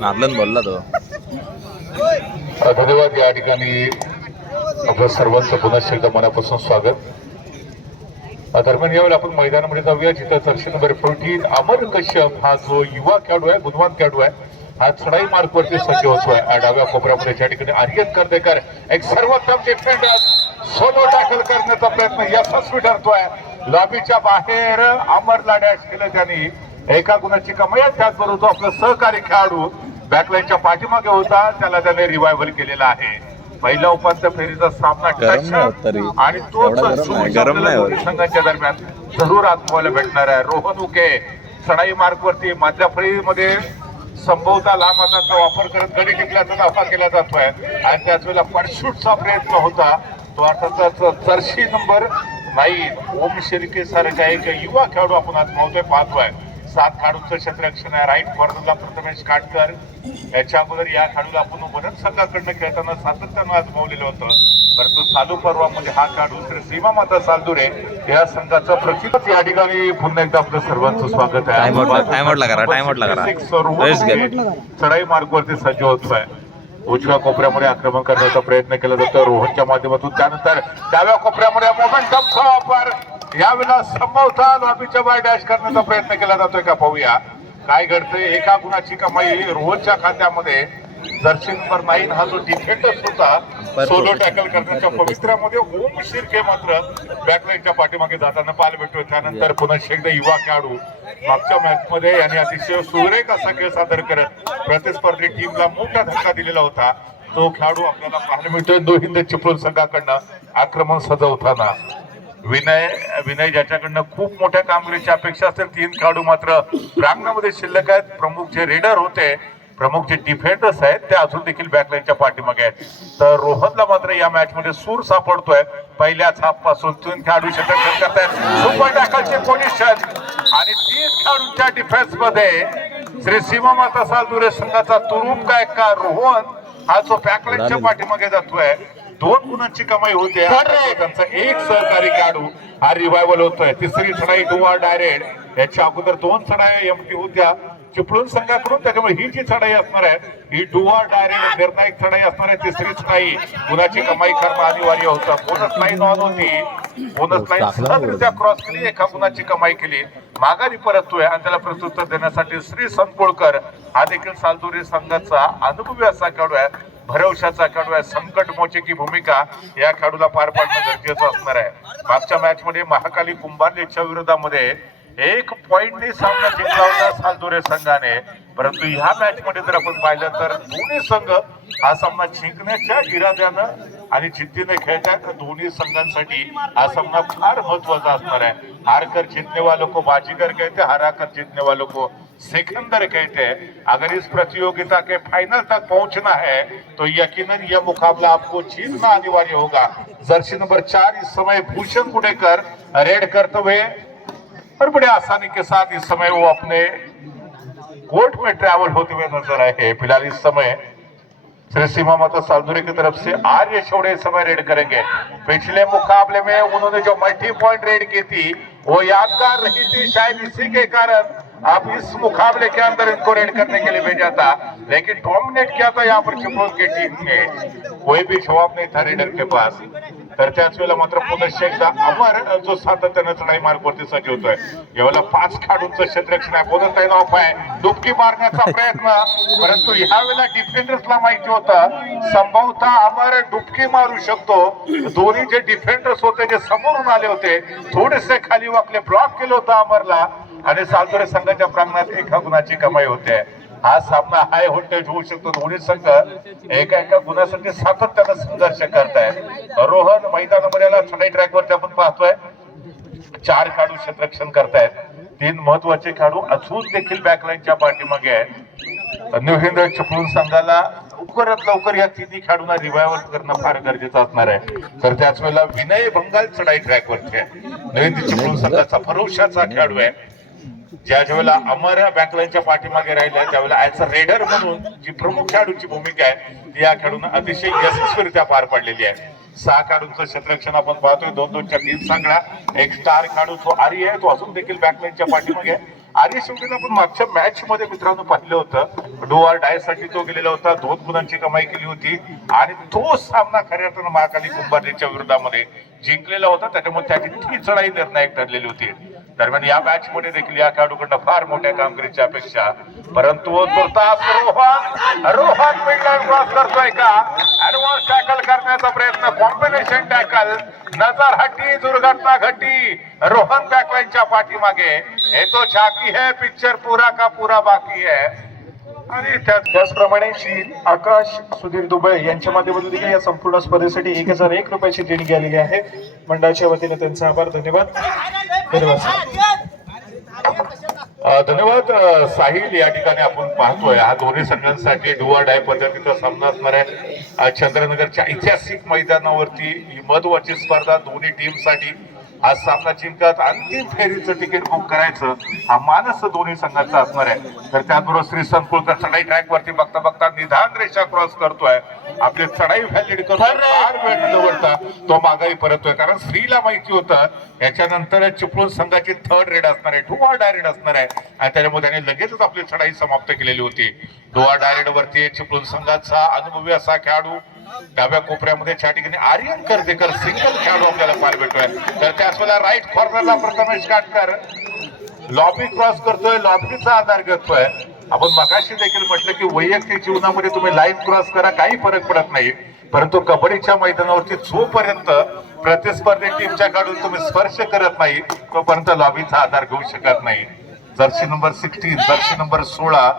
नादलन बोलला तो. धन्यवाद. या ठिकाणी आपलं सर्वांचं पुन्हा एकदा मनापासून स्वागत. दरम्यान यावेळी आपण मैदानामध्ये जाऊया जिथं जर्सी नंबर 14 अमर कश्यप हा जो युवा खेळाडू आहे, गुणवान खेळाडू आहे, हा चढाई मार्गवरती सज्ज होतोय. डाव्या कोपऱ्यामध्ये ज्या ठिकाणी आर्यन करतेकर एक सर्वोत्तम डिफेंडर सोलो टॅकल करण्याचा प्रयत्न यशस्वी ठरतोय. लॉबीच्या बाहेर अमरला डॅश केलं त्यांनी, एका गुणाची कमाई. त्याचबरोबर तो आपला सहकारी खेळाडू बॅकलाईनच्या पाठीमागे होता, त्याला त्याने रिवायव्हल केलेला आहे. पहिला उपांत्य फेरीचा सामना आणि तोच संघांच्या दरम्यान जरूर आत्मवायला भेटणार आहे. रोहन उके चढाई मार्गवरती मधल्या फळीमध्ये संभवता लांब हाताचा वापर करत गडी टिकल्याचा दावा केला जातोय आणि त्याच वेळेला पडशूटचा प्रयत्न होता. तो अर्थातच जर्सी नंबर 9 ओम शिर्के सारखा एक युवा खेळाडू आपण आज पाहतोय. 7 खेळाडूंचं क्षेत्ररक्षण आहे. राईट कॉर्नरला प्रथमेश काटकर. याच्या अगोदर या खेळाडूला आपण वनज संघाकडनं खेळताना सातत्यानं आजमावलेलं होतं, परंतु चालू पर्वामध्ये हा खेळाडू श्री सीमा माता सालदुरे या संघाचा प्रचित. या ठिकाणी पुन्हा एकदा आपलं सर्वांचं स्वागत आहे. चढाई मार्गवरती सज्ज होतोय. उजव्या कोपऱ्यामध्ये आक्रमण करण्याचा प्रयत्न केला जातो रोहनच्या माध्यमातून. त्यानंतर डाव्या कोपऱ्यामध्ये मोमेंटमचा वापर यावेळेला संभवता लॉबीच्या बाहेर डॅश करण्याचा प्रयत्न केला जातोय का पाहूया काय घडतंय. एका गुणाची कमाई रोहनच्या खात्यामध्ये. जर्सी नंबर 9 हा जो डिफेंडर्स होता सोलो टॅकल करण्याच्या पवित्र्यामध्ये ओम शिर्के मात्र बॅकलाईनच्या पाठीमागे जाताना पाहायला भेटतोय. त्यानंतर पुन्हा एकदा युवा खेळाडू मागच्या मॅच मध्ये यांनी अतिशय सुरेख असा खेळ सादर करत प्रतिस्पर्धी टीमला मोठा धक्का दिलेला होता. तो खेळाडू आपल्याला पाहायला मिळतोय दोहिंद चिपळूण संघाकडनं आक्रमण सजवताना. विनय ज्याच्याकडनं खूप मोठ्या कामगिरीची अपेक्षा असते. 3 खेळाडू मात्र प्रांगणामध्ये शिल्लक आहेत. प्रमुख जे रेडर होते, प्रमुख जे डिफेंडर्स आहेत ते अजून देखील बॅकलाईनच्या पाठीमागे आहेत. तर रोहनला मात्र या मॅच मध्ये सूर सापडतोय. पहिल्याच हाफ पासून 3 खेळाडू क्षेत्ररक्षण करतायत. सुपर टॅकलचे पोझिशन आणि 3 खेळाडूंच्या डिफेन्स मध्ये श्री सीमा माता सालदुरे संघाचा तुरुंग गायका रोहन हा जो बॅकलाईनच्या पाठीमागे जातोय. 2 गुणांची कमाई होते. त्यांचा एक सहकारी खेळाडू हा रिवायवल होतोय. तिसरी चढाई डुआ डायरेक्ट. याच्या अगोदर 2 चढाई एमटी होत्या चिपळूण संघाकडून, त्याच्यामुळे ही जी चढाई असणार आहे ही डुआ डायरेक्ट निर्णायक चढाई असणार आहे. तिसरी चढाई गुणाची कमाई करणं अनिवार्य होतं. बोनस लाईन ऑन होती. बोनस लाईन सहजरित्या क्रॉस केली, एका गुणाची कमाई केली, माघारी परततोय आणि त्याला प्रत्युत्तर देण्यासाठी श्री संतकोळकर हा देखील सालदुरे संघाचा अनुभवी असा खेळाडू आहे, भरवशाचा खेळाडू आहे. संकट मोचेची भूमिका या खेळाडूला पार पाडणं गरजेचं असणार आहे. मागच्या मॅच मध्ये महाकाली कुंभारलेच्या विरोधामध्ये 1 पॉइंटने सामना जिंकला होता सालदुरे संघाने, परंतु ह्या मॅच मध्ये जर आपण पाहिलं तर दोन्ही संघ हा सामना जिंकण्याच्या इराद्यानं आणि जिद्दीने खेळतात. दोन्ही संघांसाठी हा सामना फार महत्वाचा असणार है। हार कर जीतने वालों को बाजीगर कहते, हरा कर जीतने वालों को सिकंदर कहते हैं। अगर इस प्रतियोगिता के फाइनल तक पहुंचना है तो यकीनन यह मुकाबला आपको जीतना अनिवार्य होगा। जर्सी नंबर 4 इस समय भूषण गुडेकर रेड करते हुए और बड़े आसानी के साथ इस समय वो अपने कोर्ट में ट्रैवल होते हुए नजर आए हैं। फिलहाल इस समय श्री सीमा माता सालदुरे की तरफ से आर्य छोड़े इस समय रेड करेंगे। पिछले मुकाबले में उन्होंने जो मल्टी पॉइंट रेड की थी वो यादगार रही थी, शायद इसी के कारण अब इस मुकाबले के अंदर इनको रेड करने के लिए भेजा था, लेकिन डोमिनेट किया था यहाँ पर चिपळूण की टीम ने। कोई भी जवाब नहीं था रेडर के पास। तर त्याच वेळेला मात्र पुनश्च एकदा अमर जो सातत्याने चढाई मार्गवरती सज्ज होतोय। यावेळेला 5 खेळाडूंचं क्षेत्ररक्षण आहे, बोनस लाईन ऑफ आहे, डुबकी मारण्याचा प्रयत्न, परंतु ह्या वेळेला डिफेंडर्सला माहिती होतं संभवतः अमर डुबकी मारू शकतो। दोन्ही जे डिफेंडर्स होते जे समोरून आले होते थोडेसे खाली वाकले, ब्लॉक केलं होतं अमरला आणि सालदुरे संघाच्या प्रांगणात 1 गुणाची कमाई होते। हा सामना हाय व्होल्टेज होऊ शकतो। दोन्ही संघ एका गुणासाठी सातत्याने संघर्ष करतायत। रोहन मैदानामध्ये चढाई ट्रॅकवरती आपण पाहतोय 4 खेळाडू क्षेत्ररक्षण करतायत। 3 महत्वाचे खेळाडू अजून देखील बॅकलाईनच्या पाठीमागे आहे। न्यू हिंद चिपळूण संघाला लवकरात लवकर या तिन्ही खेळाडूंना रिवायवल करणं फार गरजेचं असणार आहे. तर त्याच वेळेला विनय बंगाल चढाई ट्रॅकवरती आहे. नवीन चिपळूण संघाचा भरोशाचा खेळाडू आहे. ज्या वेळेला अमर बॅकलाईनच्या पाठीमागे राहिला त्यावेळेला ऍज अ रेडर म्हणून जी प्रमुख खेळाडूची भूमिका आहे ती या खेळाडूंना अतिशय यशस्वीरित्या पार पाडलेली आहे. 6 खेळाडूंचं क्षेत्ररक्षण आपण पाहतोय. 2-2च्या 3 संघा. एक स्टार खेळाडू जो आर्य आहे तो अजून देखील बॅकलाईनच्या पाठीमागे आहे. आर्य शेवटीला आपण मागच्या मॅच मध्ये मित्रांनो पाहिलं होतं. डू ऑर डाय साठी तो गेलेला होता. 2 गुणांची कमाई केली होती आणि तो सामना खऱ्या अर्थानं महाकाली कुंभारलीच्या विरोधामध्ये जिंकलेला होता. त्याच्यामुळे त्याची ती चढाई निर्णायक ठरलेली होती. दरम्यान या मॅच मध्ये देखील या खेळाडूकडनं फार मोठ्या कामगिरीची अपेक्षा. परंतु तुर्तास रोहन मिडलाईन क्रॉस करतोय का? ऍडव्हान्स टॅकल करण्याचा प्रयत्न. Combination tackle. नजर हटी, दुर्घटना घटी. रोहन बॅकलाईनच्या पाठीमागे. हे तो झाकी है, पिक्चर पूरा का पूरा बाकी है. आणि त्याचप्रमाणे श्री आकाश सुधीर दुबळे यांच्या माध्यमातून देखील या संपूर्ण स्पर्धेसाठी 1001 रुपयाची देणगी आलेली आहे. मंडळाच्या वतीने त्यांचा आभार. धन्यवाद. धन्यवाद साहिल. या ठिकाणी आपण पाहतोय हा दोन्ही संघांसाठी डू ऑर डाय पद्धतीचा सामना असणार आहे. चंद्रनगरच्या ऐतिहासिक मैदानावरती ही महत्वाची स्पर्धा. दोन्ही टीम साठी हा सामना जिंकत अंतिम फेरीचं तिकीट बुक करायचं हा मानस दोन्ही संघांचा असणार आहे. तर त्याचबरोबर श्री संकुलकर चढाई ट्रॅक वरती बघता बघता निदान रेषा क्रॉस करतोय. आपली चढाई व्हॅलिड करतोय. फार वेळ निवडता तो मागाई परततोय. कारण श्रीला माहिती होतं याच्यानंतर चिपळूण संघाची 3rd रेड असणार आहे. डू ऑर डाय रेड असणार आहे आणि त्याच्यामुळे त्याने लगेचच आपली चढाई समाप्त केलेली होती. डू ऑर डाय रेड वरती चिपळूण संघाचा अनुभवी असा खेळाडू डाव्या कोपऱ्यामध्ये त्या ठिकाणी आर्यन कर्देकर सिंगल खेळाडू आपल्याला पाहायला भेटतोय. तर त्याच वेळेला राईट कॉर्नरला प्रथमेश काटकर लॉबी क्रॉस करतोय. लॉबीचा आधार घेतोय. आपण मगाशी देखील म्हटलं की वैयक्तिक जीवनामध्ये तुम्ही लाईन क्रॉस करा काही फरक पडत नाही. परंतु कबड्डीच्या मैदानावरती जोपर्यंत प्रतिस्पर्धी टीमच्या काढून तुम्ही स्पर्श करत नाही तोपर्यंत लॉबीचा आधार घेऊ शकत नाही. जर्सी नंबर 16, जर्सी नंबर 16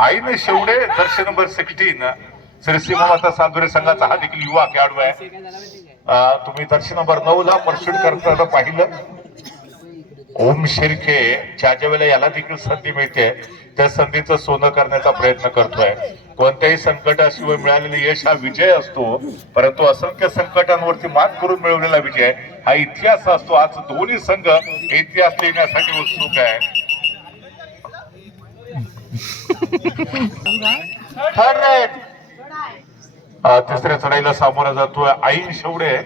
आईने शेवडे, जर्सी नंबर 16 श्री माता सालदुरे संघाचा हा देखील युवा खेळाडू आहे. तुम्ही जर्सी नंबर 9 ला परशूट करताना पाहिलं. ओम शिर्के ज्या वेळेला याला देखील संधी मिळते त्या संधीचं सोनं करण्याचा प्रयत्न करतोय. कोणत्याही संकटाशिवाय मिळालेले यश हा विजय असतो. परंतु असंख्य संकटांवरती मात करून मिळवलेला विजय हा इतिहास असतो. आज दोन्ही संघ इतिहास लिहिण्यासाठी उत्सुक आहे. तिसऱ्या चढाईला सामोरा जातोय आईन शेवडे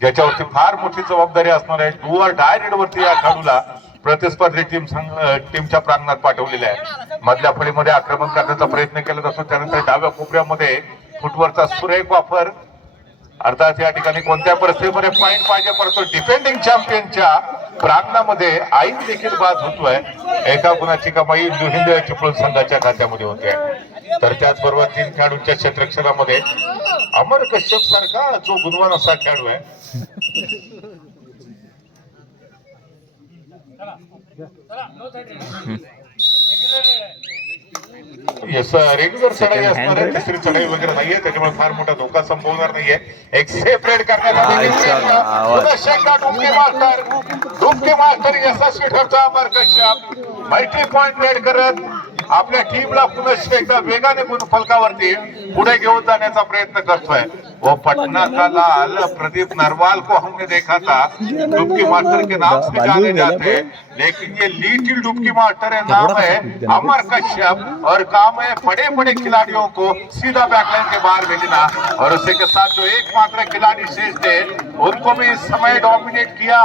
ज्याच्यावरती फार मोठी जबाबदारी असणार आहे. डू ऑर डाय रेड वरती या खेळाडूला प्रतिस्पर्धी टीमच्या प्रांगणात पाठवलेले आहे. मधल्या फळीमध्ये आक्रमण करण्याचा प्रयत्न केला जातो. त्यानंतर डाव्या कोपऱ्यामध्ये फुटवरचा सुरेख वापर. अर्थात या ठिकाणी कोणत्या परिस्थितीमध्ये पॉइंट पाहिजे परंतु डिफेंडिंग चॅम्पियनच्या प्रांगणामध्ये आईन देखील बाद होतोय. एका गुणाची कमाई हिंद चिपळूण संघाच्या खात्यामध्ये होते. तर त्याचबरोबर 3 खेळाडूंच्या क्षेत्ररक्षणामध्ये अमर कश्यप सारखा जो गुणवान असा खेळाडू आहे. रेग्युलर चढाई असणार आहे. तिसरी चढाई वगैरे नाहीये त्याच्यामुळे फार मोठा धोका संभवणार नाहीये. एक सेपरेट करण्याचा डुबकी मास्टर यशस्वी ठरतो. अमर कश्यप मल्टी पॉइंट रेड करत आपल्या टीमला पुनश्च एकदा वेगाने गुणफलकावरती पुढे घेऊन जाण्याचा प्रयत्न करतोय. वो पटना का लाल प्रदीप नरवाल को हमने देखा था डुबकी मास्टर के नाम से जाने जाते लेकिन ये लिटिल डुबकी मास्टर है. नाम है अमर कश्यप और काम है बड़े बड़े खिलाड़ियों को सीधा बैकलाइन के बाहर भेजना. और उसी के साथ जो एकमात्र खिलाड़ी शेष थे उनको भी इस समय डोमिनेट किया.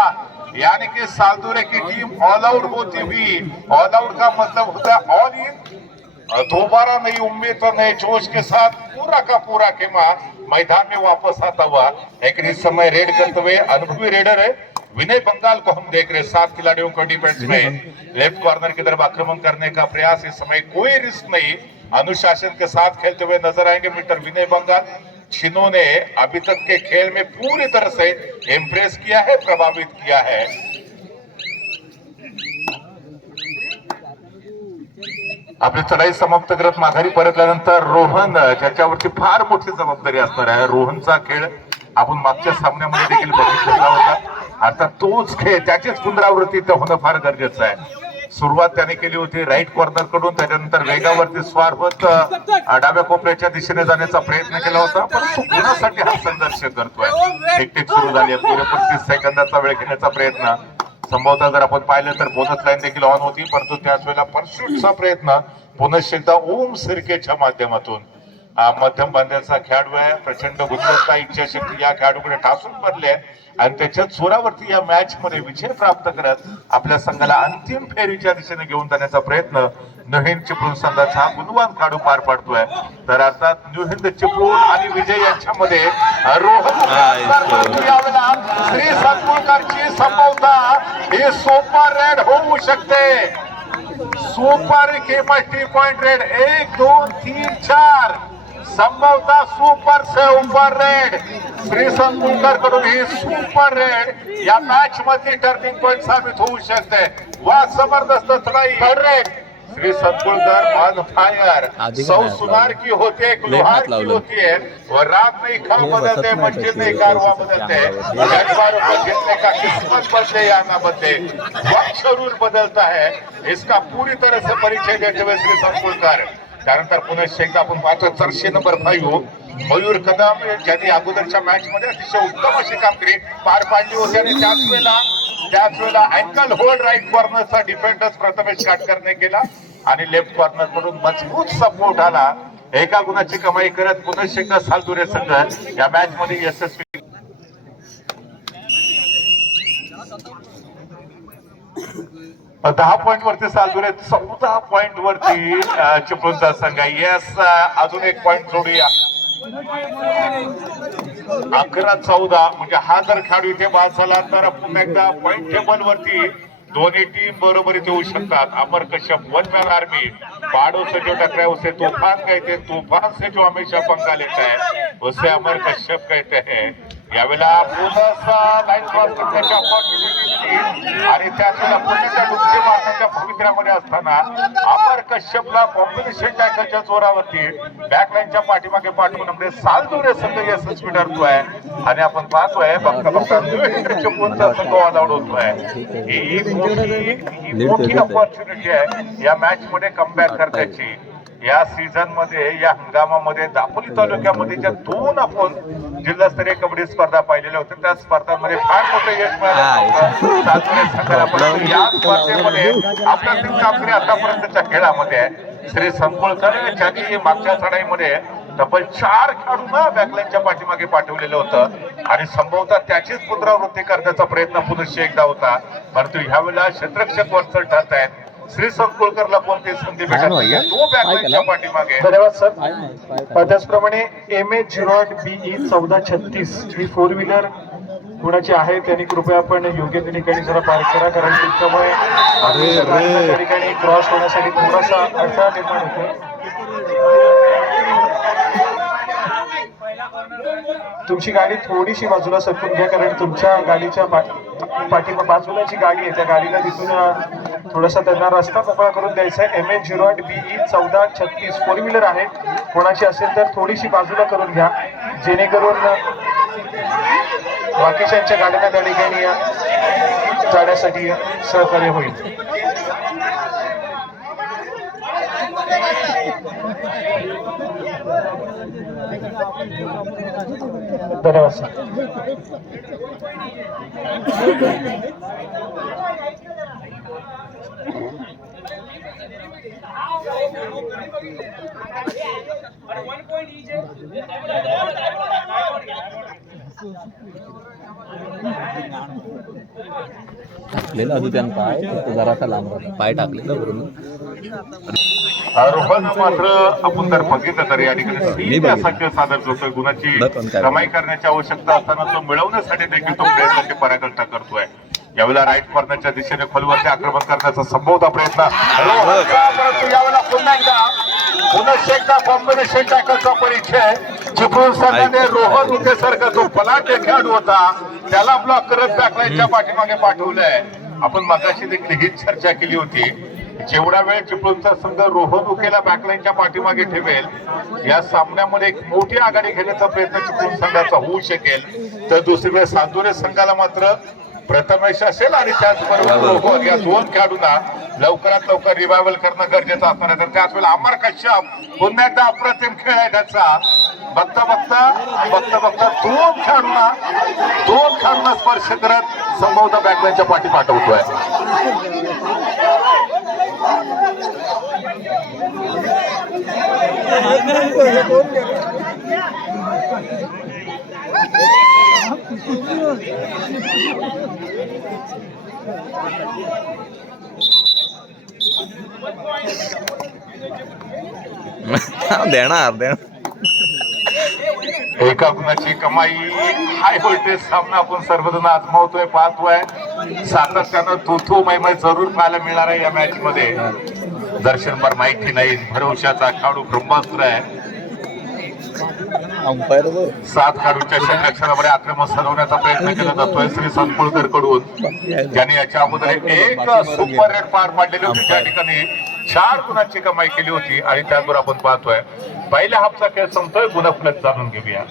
यानी कि सालदुरे की टीम ऑल आउट होती हुई. ऑल आउट का मतलब होता है ऑल इन. दोबारा नई उम्मीद और नए जोश के साथ पूरा का पूरा खेमा मैदान में वापस आता हुआ. लेकिन इस समय रेड करते हुए अनुभवी रेडर है विनय बंगाल को हम देख रहे. 7 खिलाड़ियों को डिफेंस में लेफ्ट कॉर्नर की तरफ आक्रमण करने का प्रयास. इस समय कोई रिस्क नहीं. अनुशासन के साथ खेलते हुए नजर आएंगे मिस्टर विनय बंगाल जिन्होंने अभी तक के खेल में पूरी तरह से इम्प्रेस किया है, प्रभावित किया है. आपली चढाई समाप्त करत माघारी परतल्यानंतर रोहन ज्याच्यावरती फार मोठी जबाबदारी असणार आहे. रोहनचा खेळ आपण मागच्या सामन्यामध्ये देखील बघितलेला होता. आता तोच खेळ त्याचीच पुनरावृत्ती होणं फार गरजेचं आहे. सुरुवात त्याने केली होती राईट कॉर्नर कडून, त्याच्यानंतर वेगावरती स्वार होत डाव्या कोपऱ्याच्या दिशेने जाण्याचा प्रयत्न केला होता, परंतु गुणासाठी हा संघर्ष करतोय. टिक सुरू झाली आहे. पुढे 35 सेकंदाचा वेळ घेण्याचा प्रयत्न संभवतः जर आपण पाहिलं तर बोनस लाईन देखील ऑन होती, परंतु त्याच वेळेला परशूटचा प्रयत्न पुनश्च एकदा ओम सिरकेच्या माध्यमातून. हा मध्यम बांध्याचा खेळाडू आहे, प्रचंड गुणवत्ता इच्छाशक्ती या खेळाडूकडे ठासून पडले आहेत आणि त्याच्या जोरावरती या मॅच मध्ये विजय प्राप्त करत आपल्या संघाला अंतिम फेरीच्या दिशेने घेऊन जाण्याचा प्रयत्न न्यू हिंद चिपळूण संघाचा हा गुणवान खेळाडू पार पाडतोय. तर अर्थात न्यू हिंद चिपळूण आणि विजय यांच्यामध्ये रोहन यावेळेला श्री संकुलकरची संभवता ही सुपर रेड होऊ शकते. सुपर केमस्ट्री पॉइंट रेड 1 2 3 4 संभवतः सुपर से ऊपर रेड श्री संकुलकर कडून ही सुपर रेड या मॅच मध्ये टर्निंग पॉइंट साबित होऊ शकते. वा जबरदस्त लढाई रेड श्री संकुलकर ऑन फायर. सौ सुनार की होते एक लोहार की होती है और रात नहीं खा बदलते मंजिल नहीं कारवा बदलते. जीतने का किस्मत बदले या ना बदले वक्त जरूर बदलता है. इसका पूरी तरह से परिचय देते हुए श्री संकुलकर. त्यानंतर पुनश्च एकदा आपण पाहतो जर्सी नंबर 5 मयूर कदम ज्यांनी अगोदरच्या मॅच मध्ये अतिशय उत्तम अशी कामगिरी पार पाडली होती आणि त्याच वेळेला अँकल होल्ड राईट कॉर्नरचा डिफेंडर्स प्रथमेश काटकरने केला आणि लेफ्ट कॉर्नर कडून मजबूत सपोर्ट आला. एका गुणाची कमाई करत पुनश्च एकदा सालदुरे संघ या मॅच मध्ये यशस्वी. 10 पॉइंट वरती सालदुरे, 14 पॉइंट वरती चिपळूणचा संघ. येस, अजून एक पॉइंट जोडूया. 11-14 म्हणजे हा जर खेळाडू इथे बाद झाला तर पुन्हा एकदा पॉइंट टेबल वरती दोन्ही टीम बरोबरीत येऊ शकतात. अमर कश्यप वन मैन आर्मी बाड़ों से जो टकराए उसे तूफान कहते हैं, तूफान से जो हमेशा पंगा लेता है उसे अमर कश्यप कहते हैं. यावेळेला पुन्हा लाईन क्रॉस करण्याची ऑपॉर्च्युनिटी आणि त्यावेळेला पुण्याच्या डुबकी मारण्याच्या पवित्र्यामध्ये असताना अमर कश्यपला कॉम्बिनेशन टॅकलच्या जोरावरती बॅकलाईनच्या पाठीमागे पाठवून आपले सालदुरे संघ यशस्वी ठरतोय. आणि आपण पाहतोय बघता चिपळूणचा संघ ऑल आउट होतोय. ही मोठी ऑपॉर्च्युनिटी आहे या मॅच मध्ये कमबॅक करण्याची. या सीझन मध्ये या हंगामामध्ये दापोली तालुक्यामध्ये ज्या 2 आपण जिल्हास्तरीय कबड्डी स्पर्धा पाहिलेल्या होत्या त्या स्पर्धांमध्ये फार मोठं यश मिळालं. या स्पर्धेमध्ये आपल्या कामगिरी आतापर्यंतच्या खेळामध्ये आहे. श्री संकुलकर ज्यांनी मागच्या चढाईमध्ये तब्बल 4 खेळाडूंना बॅकलाईनच्या पाठीमागे पाठवलेलं होतं आणि संभवतः त्याचीच पुनरावृत्ती करण्याचा प्रयत्न पुनश्च एकदा होता, परंतु ह्या वेळेला क्षेत्ररक्षक वरचढ ठरत आहेत. श्री संकुलकरला कोणती संधी भेटत नाहीये. तो बॅकलाईनच्या पाठीमागे. धन्यवाद सर. त्याचप्रमाणे MH08 BE 1436 ही 4 व्हीलर कुणाची आहे त्यांनी कृपया आपण योग्य त्या ठिकाणी जरा पार्क करा, कारण त्याच्यामुळे त्या ठिकाणी क्रॉस होण्यासाठी थोडासा अडथळा निर्माण होतो. तुमची गाडी थोडीशी बाजूला सरकून घ्या, कारण तुमच्या गाडीच्या बाजूला जी गाडी आहे त्या गाडीला तिथून थोडासा त्यांना रस्ता मोकळा करून द्यायचा आहे. MH08 BE 1436 4 व्हीलर आहे. कोणाची असेल तर थोडीशी बाजूला करून घ्या, जेणेकरून बाकीच्या गाड्यांना त्या ठिकाणी जाण्यासाठी सहकार्य होईल. धन्यवाद सर. टाकलेलं अजून त्यानं पाय जरासा लांब पाय टाकलेलं बरोबर. रोहन मात्र आपण जर बघितलं तर या ठिकाणी सादर करतोय. गुणाची कमाई करण्याची आवश्यकता असताना तो मिळवण्यासाठी देखील तो प्रयत्नाची पराकाष्ठा करतोय. यावेळेला राईट कॉर्नरच्या दिशेने खोलवरती आक्रमण करण्याचा संभवता प्रयत्न. परंतु यावेळेला पुन्हा एकदा कॉम्बिनेशन टॅकलचा परिचय. चिपळूण संघाने रोहन उतेसारखा जो पलाटे खेळाडू होता त्याला ब्लॉक करत बॅकलाईनच्या पाठीमागे पाठवलंय. आपण मगाशी देखील हीच चर्चा केली होती. जेवढा वेळ चिपळूणचा संघ रोहन उकेला बॅकलाईनच्या पाठीमागे ठेवेल या सामन्यामध्ये एक मोठी आघाडी घेण्याचा प्रयत्न चिपळूण संघाचा होऊ शकेल. तर दुसरीकडे सालदुरे संघाला मात्र प्रथमेश असेल आणि त्याचबरोबर रोहन या दोन खेळाडूंना लवकरात लवकर रिवायवल करणं गरजेचं असणार आहे. तर त्याच वेळेला अमर कश्यप पुन्हा एकदा अप्रतिम खेळ आहे त्याचा. बघता बघता दोन खेळाडूंना स्पर्श करत संभवतः बॅकलाईनच्या पाठी पाठवतोय. देणार एका गुणाची कमाई. हाय व्होल्टेज सामना आपण सर्वजण आजमावतोय, पाहतोय. सातत्यानं थू मैमै जरूर पाहायला मिळणार आहे या मॅच मध्ये. दर्शनभर माहिती नाही, भरवशाचा खेळाडू ब्रह्मास्त्र आहे. अंपायर 7 खेळाडूंच्या षटरक्षणामध्ये आक्रमण सरवण्याचा प्रयत्न केला जातोय श्री संकुळकर कडून, ज्यांनी याच्या अगोदर एक सुपर रेड पार पाडलेली होती. त्या ठिकाणी 4 गुणांची कमाई केली होती. आणि त्याचबरोबर आपण पाहतोय पहिल्या हाफचा खेळ संपतोय. गुणफलक जाणून घेऊया.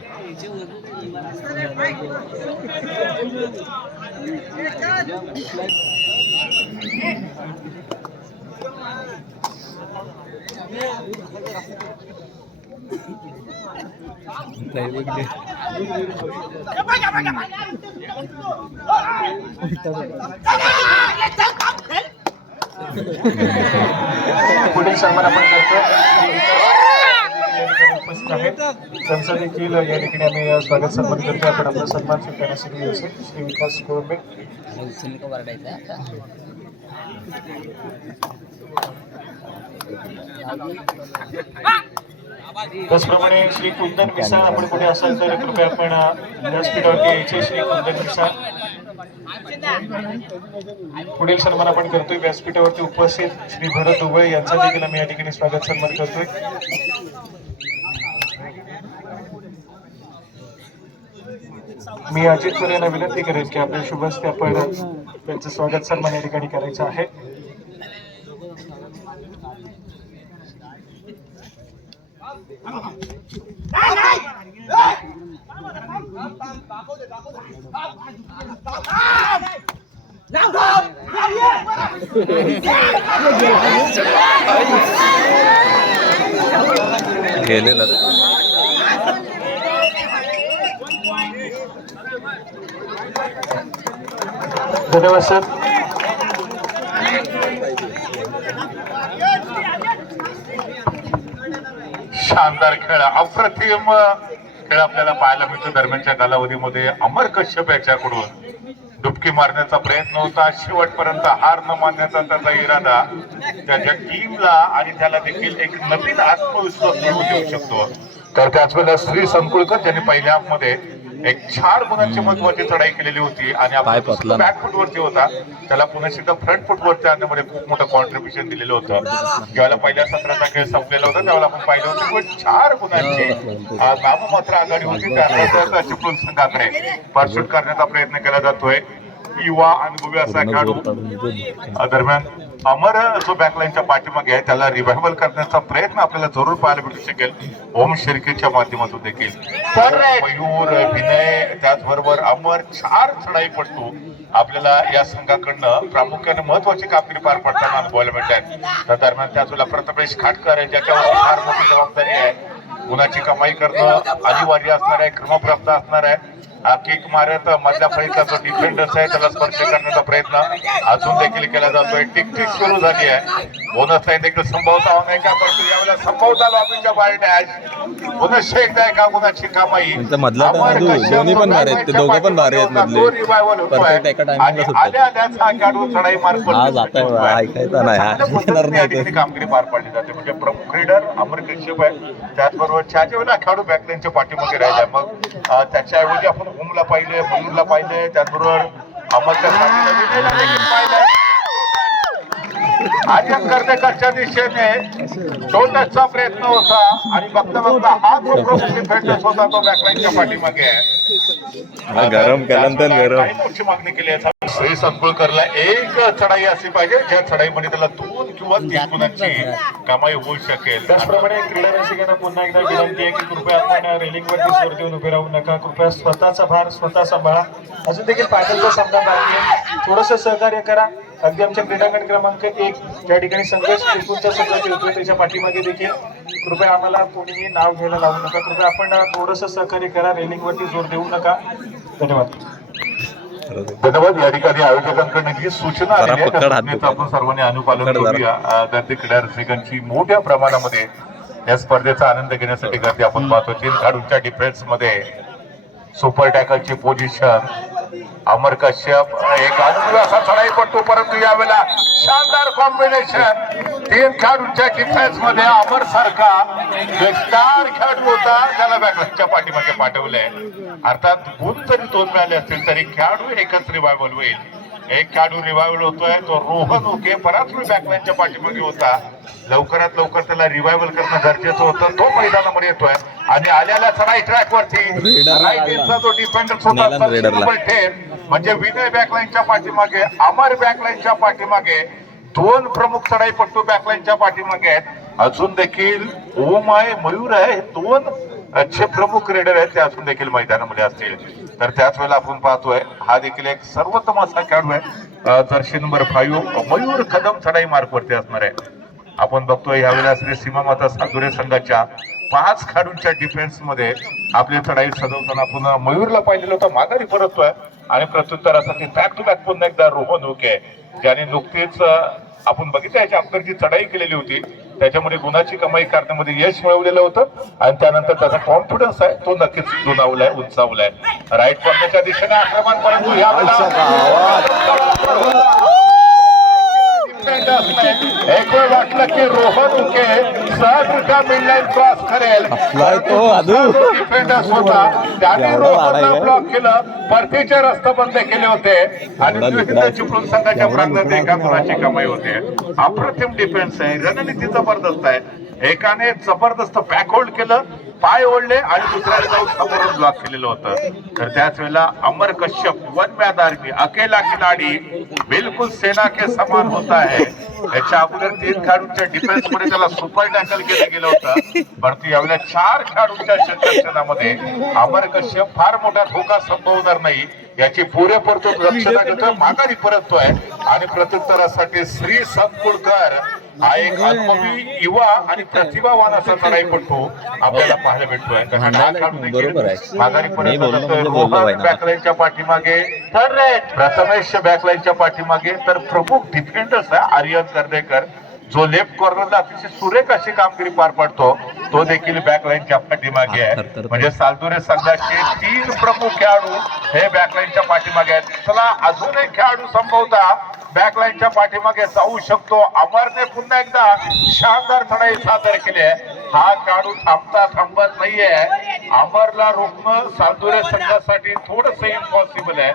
पुढील सन्मान आपण करतो उपस्थित आहेत त्यांचं देखील या ठिकाणी आम्ही स्वागत सन्मान करतो. आपण आपला सन्मान स्वीकारण्यासाठी येऊ श्री विकास कोळंबे. त्याचप्रमाणे श्री कुंदन मिसाळ आपण कुठे असाल तर कृपया आपण व्यासपीठावरती यायचे. श्री कुंदन मिसाळ पुढील सन्मान आपण करतोय. व्यासपीठावरती उपस्थित श्री भरत दुबळे यांचा देखील आम्ही या ठिकाणी स्वागत सन्मान करतोय. मी अजित सर यांना विनंती करेन की आपल्या शुभ हस्ते आपण त्यांचं स्वागत सन्मान या ठिकाणी करायचं आहे. गेलेला धन्यवाद सर. शानदार खेळ, अप्रतिम खेळ आपल्याला पाहायला मिळतो. दरम्यानच्या कालावधीमध्ये अमर कश्यप याच्याकडून डुबकी मारण्याचा प्रयत्न होता. शेवटपर्यंत हार न मानण्याचा त्याचा इरादा त्याच्या टीमला आणि त्याला देखील एक नवीन आत्मविश्वास मिळवून देऊ शकतो. तर त्याच वेळेला श्री संकुळकर ज्यांनी पहिल्या हाफ मध्ये एक 4 गुणांची महत्वाची चढाई केलेली होती आणि आपण बॅक फुट वरती होता, त्याला पुन्हा एकदा फ्रंट फुट वरती आणण्यामध्ये खूप मोठं कॉन्ट्रीब्युशन दिलेलं होतं. ज्यावेळेला पहिल्या सत्राचा खेळ संपलेला होता त्यावेळेला आपण पाहिलं होतं की 4 गुणांची नाममात्र आघाडी होती. त्यानंतर चिपळूण संघाकडे परशूट करण्याचा प्रयत्न केला जातोय. युवा अनुभवी असा खेळाडू दरम्यान अमर जो बॅकलाईनच्या पाठीमागे आहे त्याला रिव्हायवल करण्याचा प्रयत्न आपल्याला जरूर पाहायला भेटू शकेल ओम शिर्केच्या माध्यमातून देखील. मयूर, विनय, त्याचबरोबर अमर 4 चढाईपटू आपल्याला या संघाकडनं प्रामुख्याने महत्वाची कामगिरी पार पडताना अनुभवायला मिळत आहेत. त्या दरम्यान त्याच वेळेला प्रथमेश खाटकर आहे ज्याच्यावर फार मोठी जबाबदारी आहे. गुणाची कमाई करणं अनिवार्य असणार आहे, क्रमप्राप्त असणार आहे. किक मारत मधल्या फळीचा जो डिफेंडर्स आहे त्याला स्पर्श करण्याचा प्रयत्न अजून देखील केला जातोय. टिक सुरू झाली आहे. बोनस लाईन देखील संभवता नाही का, परंतु यावेळेला संभवता लॉबीच्या बाहेर डॅश पुनश्च एकदा एका गुणाची कमाई. मधला दोन्ही पण भारी आहेत, ते दोघं पण भारी आहेत मधले. परफेक्ट एका टायमिंगला कामगिरी पार पाडली जाते. म्हणजे प्रमुख रीडर अमर कश्यप आहे. त्याचबरोबर त्याच्या वेळेला खेळाडू बॅकलाईनच्या पाठीमागे राहिला. मग त्याच्याऐवजी आपण होमला पाहिजे, मयूरला पाहिजे, त्याचबरोबर अमरच्या पाहिजे. आर्यन कर्तेकरच्या दिशेने टोटसचा प्रयत्न होता आणि बघता हा जो डिफेंडर्स होता तो बॅकलाईनच्या पाठीमागे आहे. गरम केल्यानंतर गरम मोठी मागणी केली आहे. श्री संकुळकरला एक चढाई असली पाहिजे ज्या चढाईमध्ये त्याला 2 किंवा 3 गुणांची कमाई होऊ शकेल. त्याचप्रमाणे क्रीडा रसिकांना पुन्हा एकदा विनंती आहे की कृपया आपण रेलिंगवरती जोर देऊन उभे राहू नका. कृपया स्वतःचा भार स्वतः सांभाळा. अजून देखील फायनलचा सामना बाकी आहे. थोडंसं सहकार्य करा. अगदी आमच्या क्रीडांगण क्रमांक 1 ज्या ठिकाणी संघर्ष त्रिकोणचा संघ खेळतोय त्याच्या पाठीमागे देखील कृपया आम्हाला कोणीही नाव घ्यायला लावू नका. कृपया आपण थोडंसं सहकार्य करा. रेलिंगवरती जोर देऊ नका. धन्यवाद. धन्यवाद. या ठिकाणी आयोजकांकडून जी सूचना आलेली आहे त्या सूचनेचं आपण सर्वांनी अनुपालन करूया. गर्दी क्रीडा रसिकांची मोठ्या प्रमाणामध्ये या स्पर्धेचा आनंद घेण्यासाठी गर्दी आपण पाहतो. 3 खेळाडूंच्या डिफेन्स मध्ये सुपर टॅकलची पोझिशन. अमर कश्यप एक अनुभवी असा चढाई पडतो परंतु यावेळेला शानदार कॉम्बिनेशन. 3 खेळाडूंच्या डिफेन्स मध्ये अमर सारखा स्टार खेळाडू होता त्याला बॅकलाईनच्या पाठीमागे पाठवलंय. अर्थात गुण जरी 2 मिळाले असतील तरी खेळाडू एकच रिवायवल होईल. एक खेळाडू रिवायवल होतोय तो रोहन उके. बराच वेळ बॅकलाईनच्या पाठीमागे होता. लवकरात लवकर त्याला रिवायवल करणं गरजेचं होतं. तो मैदानामध्ये येतोय आणि आलेल्या चढाई ट्रॅक वरती राईट इनचा जो डिफेंडर होता म्हणजे विनय बॅकलाईनच्या पाठीमागे, अमर बॅकलाईनच्या पाठीमागे 2 प्रमुख चढाईपट्टू बॅकलाईनच्या पाठीमागे आहेत. अजून देखील ओम आहे, मयूर आहे, 2 अच्छे प्रमुख रेडर आहेत ते अजून देखील मैदानामध्ये असतील. तर त्याच वेळेला आपण पाहतोय हा देखील एक सर्वोत्तम असा खेळाडू आहे. जर्सी नंबर 5 मयूर कदम चढाई मार्क वरती असणार आहे. आपण बघतोय यावेळेला श्री सीमा माता सातुरे संघाच्या 5 खेळाडूंच्या डिफेन्स मध्ये आपली चढाई सजवताना आपण मयूरला पाहिलेलं होतं. माघारी परततोय आणि प्रत्युत्तरासाठी बॅक टू बॅक पुन्हा एकदा रोहन उके ज्याने नुकतीच आपण बघितलं याच्या अगोदर जी चढाई केलेली होती त्याच्यामध्ये गुणाची कमाई करण्यामध्ये यश मिळवलेलं होतं आणि त्यानंतर त्याचा कॉन्फिडन्स आहे तो नक्कीच दुणावलाय, उंचावलाय. राईट कॉर्नरच्या दिशेने आक्रमण परंतु एक वेळ वाटलं की रोहन उके सहजरित्या मिडलाईन क्रॉस करेल. डिफेंडर्स होता त्याने रोहनला ब्लॉक केलं. परतीचे रस्ते बंद केले होते आणि चिपळूण संघाच्या प्रांगणात एका गुणाची कमाई होते. अप्रतिम डिफेन्स आहे. रणनीती जबरदस्त आहे. एकाने जबरदस्त बॅक होल्ड केलं, पाय ओढले आणि दुसऱ्याने जाऊन समोरून ब्लॉक केलेलं होतं. तर त्याच वेळेला अमर कश्यप 1 मैन आर्मी अकेला खिलाडी बिलकुल सेना के समान होता है. याच्या अगोदर 3 खेळाडूंच्या डिफेन्स मध्ये त्याला सुपर टॅकल केलं गेलं होतं परंतु यावेळेला 4 खेळाडूंच्या क्षेत्ररक्षणामध्ये अमर कश्यप फार मोठा धोका संभवणार नाही याची पुरेपूर तो दक्षता घेतोय. माघारी परततोय आणि प्रत्युत्तरासाठी श्री संकुळकर हा एक अनुभवी युवा आणि प्रतिभावान असा चढाईपटू आपल्याला पाहायला भेटतोय. माघारी परत बॅकलाईनच्या पाठीमागे प्रथमेश बॅकलाईनच्या पाठीमागे तर प्रमुख डिफेंडर्स आहे आर्यन कर्देकर जो लेफ्ट कॉर्नरला अतिशय सुरेख अशी कामगिरी पार पाडतो तो देखील बॅकलाईनच्या पाठीमागे आहे. म्हणजे सालदुरे संघाचे 3 प्रमुख खेळाडू हे बॅकलाईनच्या पाठीमागे आहेत. चला अजून एक खेळाडू संभवता बॅकलाईनच्या पाठीमागे जाऊ शकतो. अमरने पुन्हा एकदा शानदार चढाई सादर केली आहे. हा खेळाडू थांबत नाहीये. अमरला रोखणं सालदुरे संघासाठी थोडंसं इम्पॉसिबल आहे.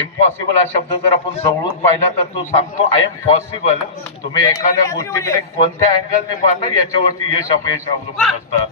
इम्पॉसिबल हा शब्द जर आपण जवळून पाहिला तर तो सांगतो आय एम पॉसिबल. तुम्ही एखाद्या गोष्टीकडे कोणत्या अँगलने पाहता याच्यावरती यश अपयश अवलंबून असतं.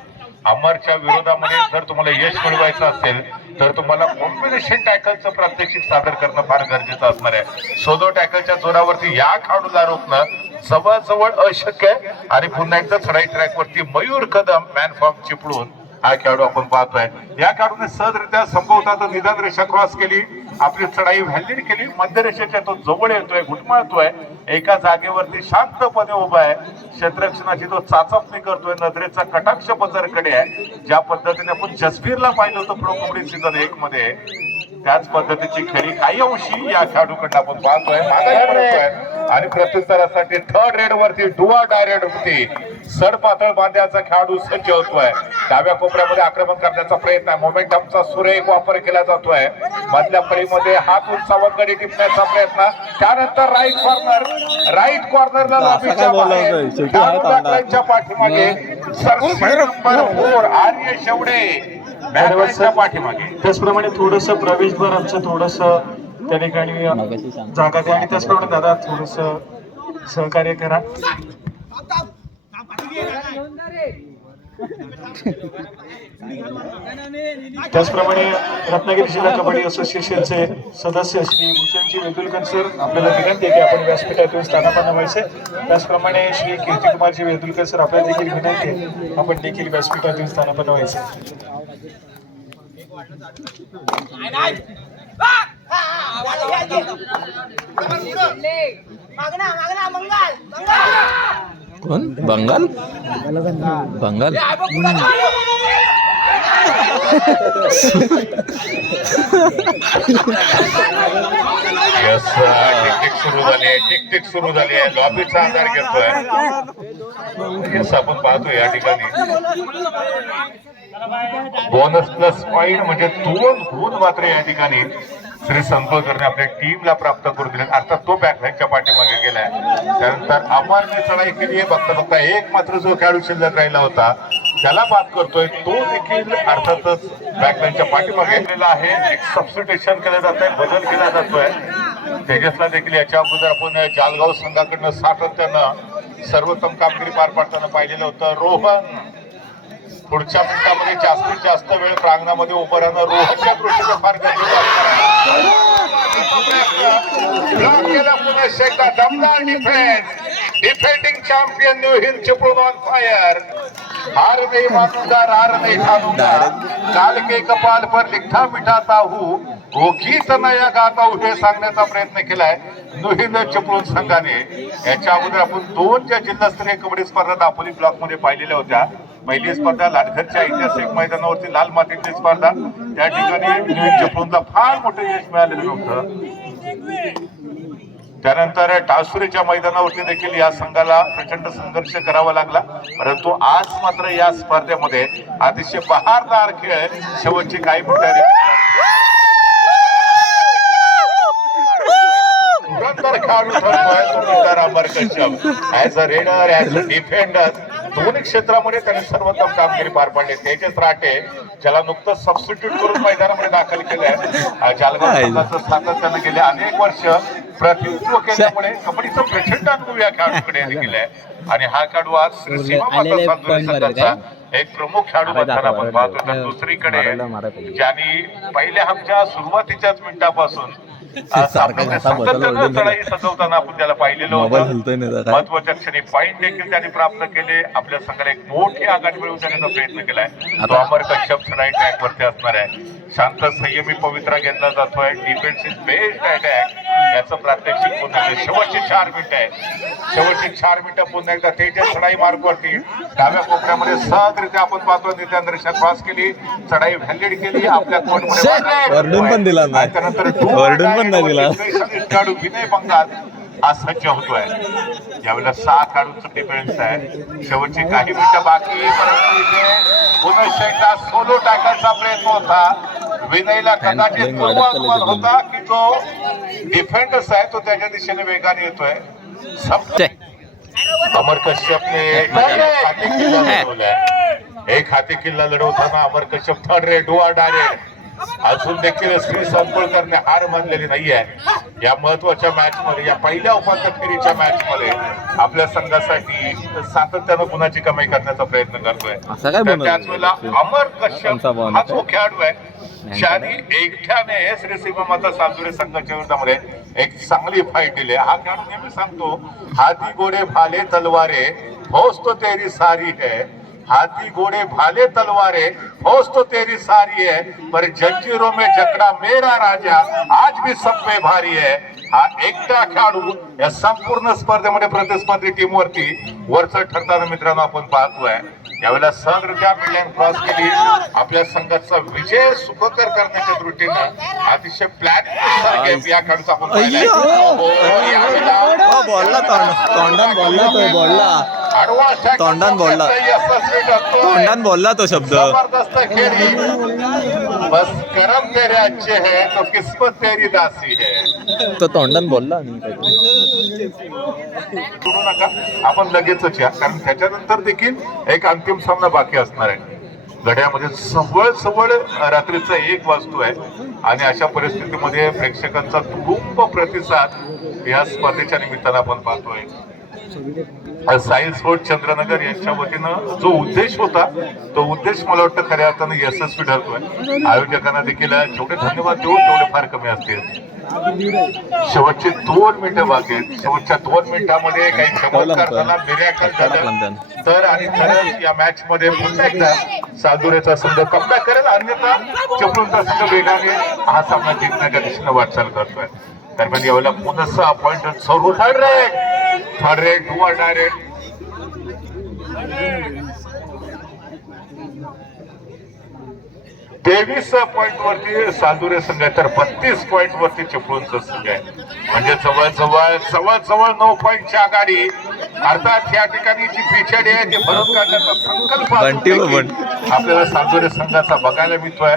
अमरच्या विरोधामध्ये जर तुम्हाला यश मिळवायचं असेल तर तुम्हाला कॉम्बिनेशन टॅकलचं प्रात्यक्षिक सादर करणं फार गरजेचं असणार आहे. सोलो टॅकलच्या जोरावरती या खेळाडूला रोखणं जवळजवळ अशक्य आहे. आणि पुन्हा एकदा चढाई ट्रॅक वरती मयूर कदम मॅन फॉर्म चिपळूण हा खेळाडू आपण पाहतोय. या खेळाडूने सहजरित्या संभवतात निदान रेषा क्रॉस केली, आपली चढाई व्हॅलिड केली. मध्यरेषेच्या तो जवळ येतोय, घुटमळतोय, एका जागेवरती शांतपणे उभा आहे. क्षेत्ररक्षणाची तो चाचपणी करतोय. नजरेचा कटाक्ष पदरकडे आहे. ज्या पद्धतीने आपण जसबीरला पाहिलं होतं प्रो कबड्डी सीझन 1 मध्ये त्याच पद्धतीची खेळी काही अंशी या खेळाडूकडनं आपण पाहतोय. आणि प्रत्युत्तरासाठी 3rd रेड वरती डुआ डायरेक्ट होती सड पातळ बांध्याचा खेळाडू सज्ज होतोय. डाव्या कोपऱ्यामध्ये आक्रमण करण्याचा प्रयत्न आहे. मोमेंटमचा सुरेख वापर केला जातोय. मधल्या फळीमध्ये हात उंचावत गडी टिपण्याचा प्रयत्न. त्यानंतर राईट कॉर्नरला बॅकलाईनच्या पाठीमागे नंबर 4 आर्य शेवडे बॅकलाईनच्या पाठीमागे. त्याचप्रमाणे थोडस प्रवेशभर आमचं थोडस त्या ठिकाणी जागा द्या आणि त्याचप्रमाणे दादा थोडस सहकार्य करा. त्याचप्रमाणे रत्नागिरी जिल्हा कबड्डी असोसिएशनचे सदस्य श्री भूषणजी वेदुलकर सर आपल्याला विनंती आहे की आपण व्यासपीठातून स्थानापन्न व्हायचे. त्याचप्रमाणे श्री कीर्तिकुमारजी वेदुलकर सर आपल्याला देखील विनंती आहे आपण देखील व्यासपीठातून स्थानापन्न व्हायचे. कोण? बंगाल बंगाल टिकटिक सुरू झाली आहे. लॉबीचा आधार घेतोय. आपण पाहतो या ठिकाणी बोनस प्लस पॉइंट म्हणजे 2 गुण मात्र या ठिकाणी श्री संतोषने आपल्या टीमला प्राप्त करून दिले. अर्थात तो बॅकलाईनच्या पाठीमागे गेलाय. त्यानंतर अमरने चढाई केली आहे. बघता एक मात्र जो खेळाडू शिल्लक राहिला होता त्याला बाद करतोय. तो देखील अर्थातच बॅकलाईनच्या पाठीमागे गेलेला आहे. एक सबस्टिट्यूशन केलं जात आहे, बदल केला जातोय. तेजसला देखील याच्या अगोदर आपण जालगाव संघाकडनं सातत्यानं सर्वोत्तम कामगिरी पार पाडताना पाहिलेलं होतं. रोहन पुढच्या मिनिटामध्ये जास्तीत जास्त वेळ प्रांगणामध्ये उभं राहणं रोहनच्या दृष्टीने फार गरजेचं पुन्हा दमदार defending champion new Hind Chiplun on fire. हार नहीं मानूंगा रार नहीं ठानूंगा काल के कपाल पर लिखा मिठाता हूँ वो गीत नया गाता हूँ हे सांगण्याचा प्रयत्न केलाय नुहिंद चिपळूण संघाने. याच्या अगोदर आपण 2 ज्या जिल्हास्तरीय कबड्डी स्पर्धा दापोली ब्लॉक मध्ये पाहिलेल्या होत्या. पहिली स्पर्धा लालघरच्या ऐतिहासिक मैदानावरती लाल मातीची स्पर्धा. त्या ठिकाणी नुहिंद चिपळूणला फार मोठे यश मिळालेलं नव्हतं. त्यानंतर टासुरीच्या मैदानावरती देखील या संघाला प्रचंड संघर्ष करावा लागला. परंतु आज मात्र या स्पर्धेमध्ये अतिशय बहारदार खेळ शेवटची काही मिनिटं as a raider as a defender दोन्ही क्षेत्रामध्ये त्यांनी सर्वोत्तम कामगिरी पार पाडली. तेजस राटे ज्याला नुकतंच सबस्टिट्यूट करून मैदानामध्ये दाखल केलंय. जालगाव संघाचं सातत्यानं गेले अनेक वर्ष प्रतिनिधित्व केल्यामुळे कबड्डीचं प्रचंड अनुभव या खेळाडूकडे देखील आहे. आणि हा खेळाडू आज श्री सीमा माता सांगोली संघाचा एक प्रमुख खेळाडू बनताना आपण पाहतो. तर दुसरीकडे ज्यांनी पहिल्या आमच्या सुरुवातीच्याच मिनिटापासून चढाई सजवताना आपण त्याला पाहिलेलं होतं. महत्वाच्या क्षणी पॉईंट देखील त्यांनी प्राप्त केले. आपल्या संघाला एक मोठी आघाडी मिळवून देण्याचा प्रयत्न केलाय. तो अमर कश्यप चढाई ट्रॅक वरती असणार आहे. शांत संयमी पवित्रा घेतला जातोय. डिफेन्स इज बेस्ट अटॅक याचं प्रात्यक्षिक पुन्हा शेवटची 4 मिनिटं आहे. शेवटची 4 मिनिटं पुन्हा एकदा तेजस चढाई मार्गवरती डाव्या कोपऱ्यामध्ये सहजरित्या आपण पाहतो. नित्यानंदर्शा क्रॉस केली, चढाई व्हॅलिड केली, आपल्या कोर्टमध्ये पण दिला नाही. त्यानंतर खेळाडू विनय बंगाल हा सज्ज होतोय. यावेळेला 6 खेळाडूंचं डिफेन्स आहे. शेवटची काही मिनिटं बाकी. परंतु इथे पुन्हा एकदा सोलो टाकायचा प्रयत्न होता. विनयला कदाचित पूर्वानुमान होता की जो डिफेंडर्स आहे तो त्याच्या दिशेने वेगाने येतोय. अमर कश्यपने हाती किल्ला लढवलाय. एक हाती किल्ला लढवताना Amar Kashyap third raid do or direct. अजून देखील श्री संतोषकरने हार मानलेली नाहीये. या महत्वाच्या मॅच मध्ये, या पहिल्या उपांत्य फेरीच्या मॅच मध्ये आपल्या संघासाठी सातत्यानं गुणाची कमाई करण्याचा प्रयत्न करतोय. त्याच वेळेला अमर कश्यप हा जो खेळाडू आहे ज्याने एकट्याने श्री सीमा माता सांगोली संघाच्या विरोधामध्ये एक चांगली फाईट दिली. हा खेळाडू नेहमी सांगतो हाथी घोडे भाले तलवारे फौज तो तेरी सारी है. हाथी घोड़े भाले तलवारे फौज तो तेरी सारी है पर जंजीरों में जकड़ा मेरा राजा आज भी सब पे भारी है. हा एकटा खेळाडू या संपूर्ण स्पर्धेमध्ये प्रतिस्पर्धी टीमवरती वरचढ ठरताना मित्रांनो आपण पाहतोय. यावेळेला सहजरित्या मिडलाईन क्रॉस केली. आपल्या संघाचा विजय सुखकर करण्याच्या दृष्टीनं अतिशय प्लॅन या खेळाडूचा आपण तोंडान बोलला तो शब्द. जबरदस्त खेळी. बस करम तेरे अच्छे है तो किस्मत तेरी दासी है. तो तोंडान बोलला करू नका आपण लगेचच या, कारण त्याच्यानंतर देखील एक अंतिम सामना बाकी असणार आहे. गड्यामध्ये सवळ रात्रीचा 1 वाजतोय आणि अशा परिस्थितीमध्ये प्रेक्षकांचा तुडुंब प्रतिसाद या स्पर्धेच्या निमित्तानं आपण पाहतोय. साहिल स्पोर्ट चंद्रनगर यांच्या वतीनं जो उद्देश होता तो उद्देश मला वाटतं खऱ्या अर्थानं यशस्वी ठरतोय. आयोजकांना देखील जेवढे धन्यवाद देऊ तेवढे फार कमी असतील. शेवटचे 2 मिनिटं बाकी आहेत. शेवटच्या 2 मिनिटांमध्ये काही चमत्कार झाला, मिरॅकल झालं तर आणि तरच या मॅच मध्ये पुन्हा एकदा सालदुरेचा संघ कमबॅक करेल, अन्यथा चिपळूणचा संघ वेगाने हा सामना जिंकण्याच्या दिशेने वाटचाल करतोय. दरम्यान यावेळेला पुन्हा पॉइंट सर्व थर्ड रेट डू डायरेक्ट. तेवीस पॉइंट वरती सालदुरे संघ आहे तर 32 पॉइंट वरती चिपळूणचा संघ आहे. म्हणजे जवळ 9 पॉइंटची आघाडी. अर्थात या ठिकाणी जी पिछाडी आहे ती भरून काढण्याचा संकल्प आपल्याला सालदुरे संघाचा बघायला मिळतोय.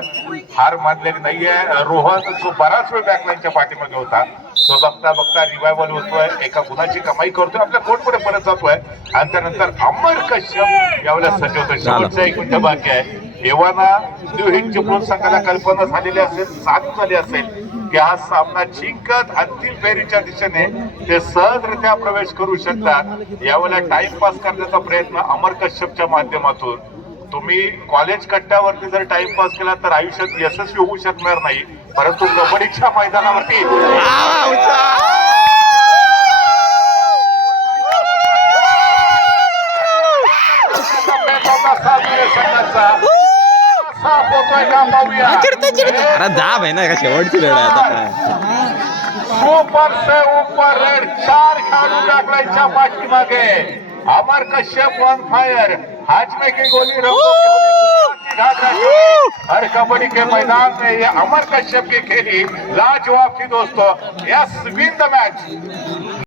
हार मानलेली नाहीये. रोहन जो बराच वेळ बॅकलाईनच्या पाठीमागे होता तो बघता बघता रिवायवल होतोय, एका गुणाची कमाई करतोय, आपल्या कोर्टपुढे परत जातोय आणि त्यानंतर अमर कश्यप यावेळेला सज्ज होतोय. शेवटचा एक मिनिट बाकी आहे. एव्हाना ही चिपळूण संघाला कल्पना झालेली असेल, साथ झाली असेल की हा सामना जिंकत अंतिम फेरीच्या दिशेने ते सहजरित्या प्रवेश करू शकतात. यावेळेला टाइमपास करण्याचा प्रयत्न अमर कश्यपच्या माध्यमातून. तुम्ही कॉलेज कट्ट्यावरती जर टाइमपास केला तर आयुष्यात यशस्वी होऊ शकणार नाही, परंतु कबड्डीच्या मैदानावरती जाब आहे ना का शेवटची लढाई आता काय. सुपर से ऊपर रेड 4 खेळाडू बॅकलाईनच्या पाठीमागे. अमर कश्यप ऑन फायर. हाजमे की गोली हर कबड्डी के मैदान में ये अमर कश्यप की खेली लाजवाब थी दोस्तों. Yes win the match.